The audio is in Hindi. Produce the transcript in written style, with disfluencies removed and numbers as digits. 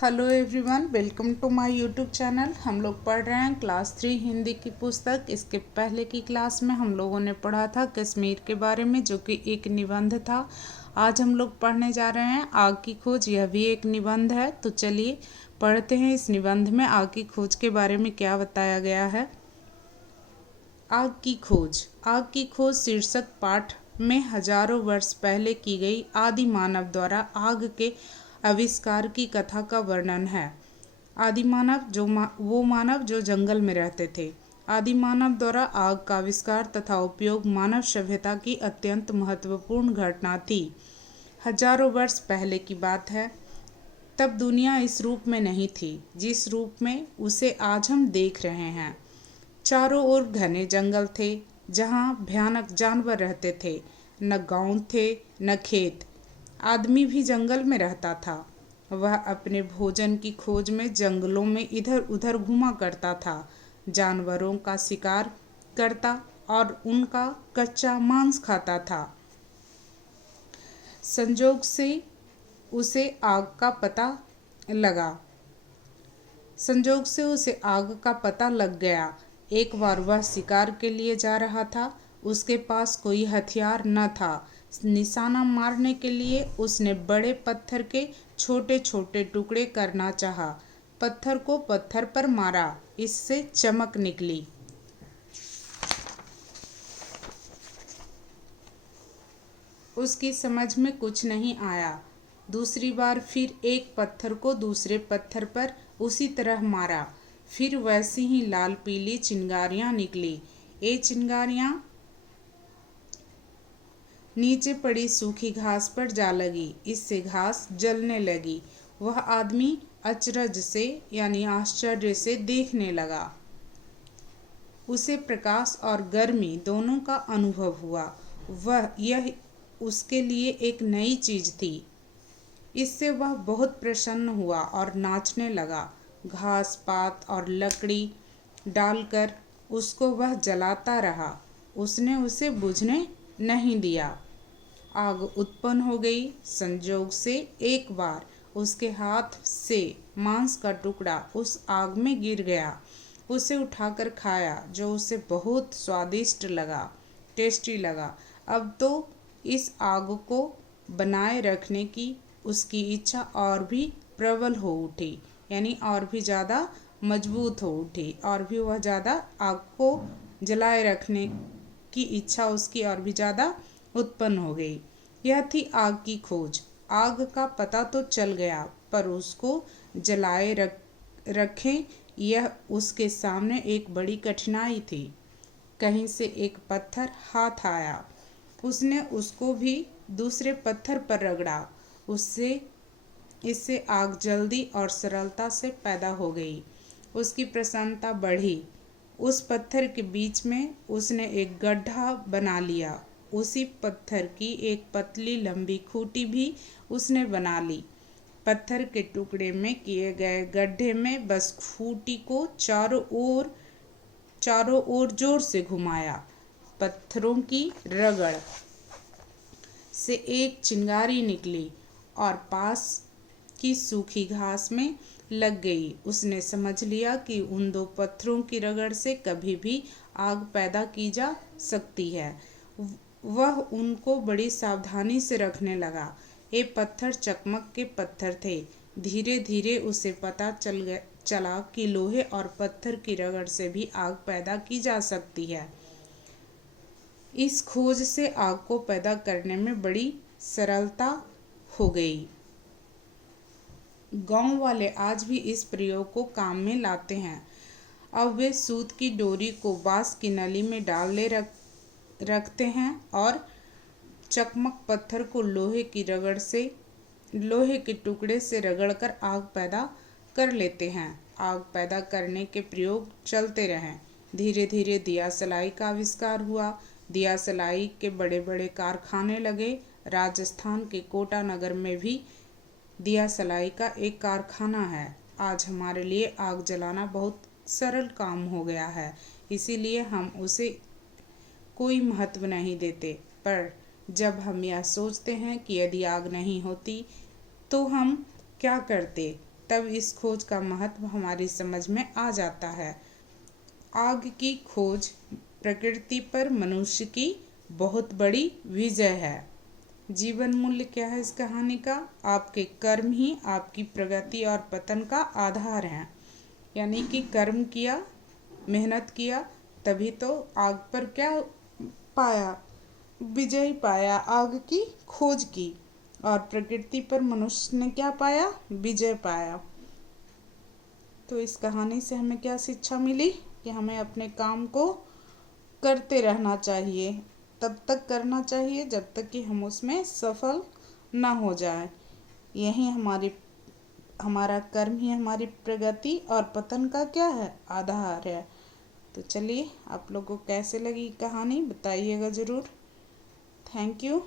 Hello everyone, welcome to my YouTube channel. हम लोग पढ़ रहे हैं क्लास 3 हिंदी की पुस्तक। इसके पहले की क्लास में हम लोगों ने पढ़ा था कश्मीर के बारे में, जो कि एक निबंध था। आज हम लोग पढ़ने जा रहे हैं आग की खोज। यह भी एक निबंध है। तो चलिए पढ़ते हैं इस निबंध में आग की खोज के बारे में क्या बताया गया है। आग की खोज। आग की खोज शीर्षक पाठ में हजारों वर्ष पहले की गई आदि मानव द्वारा आग के आविष्कार की कथा का वर्णन है। आदि मानव वो मानव जो जंगल में रहते थे। आदि मानव द्वारा आग का आविष्कार तथा उपयोग मानव सभ्यता की अत्यंत महत्वपूर्ण घटना थी। हजारों वर्ष पहले की बात है। तब दुनिया इस रूप में नहीं थी जिस रूप में उसे आज हम देख रहे हैं। चारों ओर घने जंगल थे जहाँ भयानक जानवर रहते थे। न गांव थे न खेत। आदमी भी जंगल में रहता था। वह अपने भोजन की खोज में जंगलों में इधर उधर घूमा करता था। जानवरों का शिकार करता और उनका कच्चा मांस खाता था। संजोग से उसे आग का पता लग गया। एक बार वह शिकार के लिए जा रहा था। उसके पास कोई हथियार न था। निशाना मारने के लिए उसने बड़े पत्थर के छोटे छोटे टुकड़े करना चाहा। पत्थर को पत्थर पर मारा, इससे चमक निकली। उसकी समझ में कुछ नहीं आया। दूसरी बार फिर एक पत्थर को दूसरे पत्थर पर उसी तरह मारा। फिर वैसी ही लाल पीली चिंगारियां निकली। ये चिंगारियां नीचे पड़ी सूखी घास पर जा लगी। इससे घास जलने लगी। वह आदमी अचरज से यानी आश्चर्य से देखने लगा। उसे प्रकाश और गर्मी दोनों का अनुभव हुआ। यह उसके लिए एक नई चीज थी। इससे वह बहुत प्रसन्न हुआ और नाचने लगा। घास पात और लकड़ी डालकर उसको वह जलाता रहा। उसने उसे बुझने नहीं दिया। आग उत्पन्न हो गई। संजोग से एक बार उसके हाथ से मांस का टुकड़ा उस आग में गिर गया। उसे उठाकर खाया, जो उसे बहुत स्वादिष्ट लगा, टेस्टी लगा। अब तो इस आग को बनाए रखने की उसकी इच्छा और भी प्रबल हो उठी, यानी और भी ज़्यादा मजबूत हो उठी। और भी वह ज़्यादा आग को जलाए रखने की इच्छा उसकी और भी ज़्यादा उत्पन्न हो गई। यह थी आग की खोज। आग का पता तो चल गया, पर उसको जलाए रखें यह उसके सामने एक बड़ी कठिनाई थी। कहीं से एक पत्थर हाथ आया। उसने उसको भी दूसरे पत्थर पर रगड़ा। इससे आग जल्दी और सरलता से पैदा हो गई। उसकी प्रसन्नता बढ़ी। उस पत्थर के बीच में उसने एक गड्ढा बना लिया। उसी पत्थर की एक पतली लंबी खूंटी भी उसने बना ली। पत्थर के टुकड़े में किए गए गड्ढे में बस खूंटी को चारों ओर जोर से घुमाया। पत्थरों की रगड़ से एक चिंगारी निकली और पास की सूखी घास में लग गई। उसने समझ लिया कि उन दो पत्थरों की रगड़ से कभी भी आग पैदा की जा सकती है। वह उनको बड़ी सावधानी से रखने लगा। ये पत्थर चकमक के पत्थर थे। धीरे धीरे उसे पता चला कि लोहे और पत्थर की रगड़ से भी आग पैदा की जा सकती है। इस खोज से आग को पैदा करने में बड़ी सरलता हो गई। गांव वाले आज भी इस प्रयोग को काम में लाते हैं। अब वे सूत की डोरी को बांस की नली में डाल रखते हैं और चकमक पत्थर को लोहे के टुकड़े से रगड़कर आग पैदा कर लेते हैं। आग पैदा करने के प्रयोग चलते रहे। धीरे धीरे दिया सलाई का आविष्कार हुआ। दिया सलाई के बड़े बड़े कारखाने लगे। राजस्थान के कोटा नगर में भी दिया सलाई का एक कारखाना है। आज हमारे लिए आग जलाना बहुत सरल काम हो गया है, इसीलिए हम उसे कोई महत्व नहीं देते। पर जब हम यह सोचते हैं कि यदि आग नहीं होती तो हम क्या करते, तब इस खोज का महत्व हमारी समझ में आ जाता है। आग की खोज प्रकृति पर मनुष्य की बहुत बड़ी विजय है। जीवन मूल्य क्या है इस कहानी का? आपके कर्म ही आपकी प्रगति और पतन का आधार हैं। यानी कि कर्म किया, मेहनत किया, तभी तो आग पर क्या पाया? विजय पाया, आग की खोज की। और प्रकृति पर मनुष्य ने क्या पाया? विजय पाया। तो इस कहानी से हमें क्या शिक्षा मिली? कि हमें अपने काम को करते रहना चाहिए, तब तक करना चाहिए जब तक कि हम उसमें सफल ना हो जाए। यही हमारा कर्म ही हमारी प्रगति और पतन का क्या है? आधार है। तो चलिए, आप लोगों को कैसे लगी कहानी बताइएगा ज़रूर। Thank you.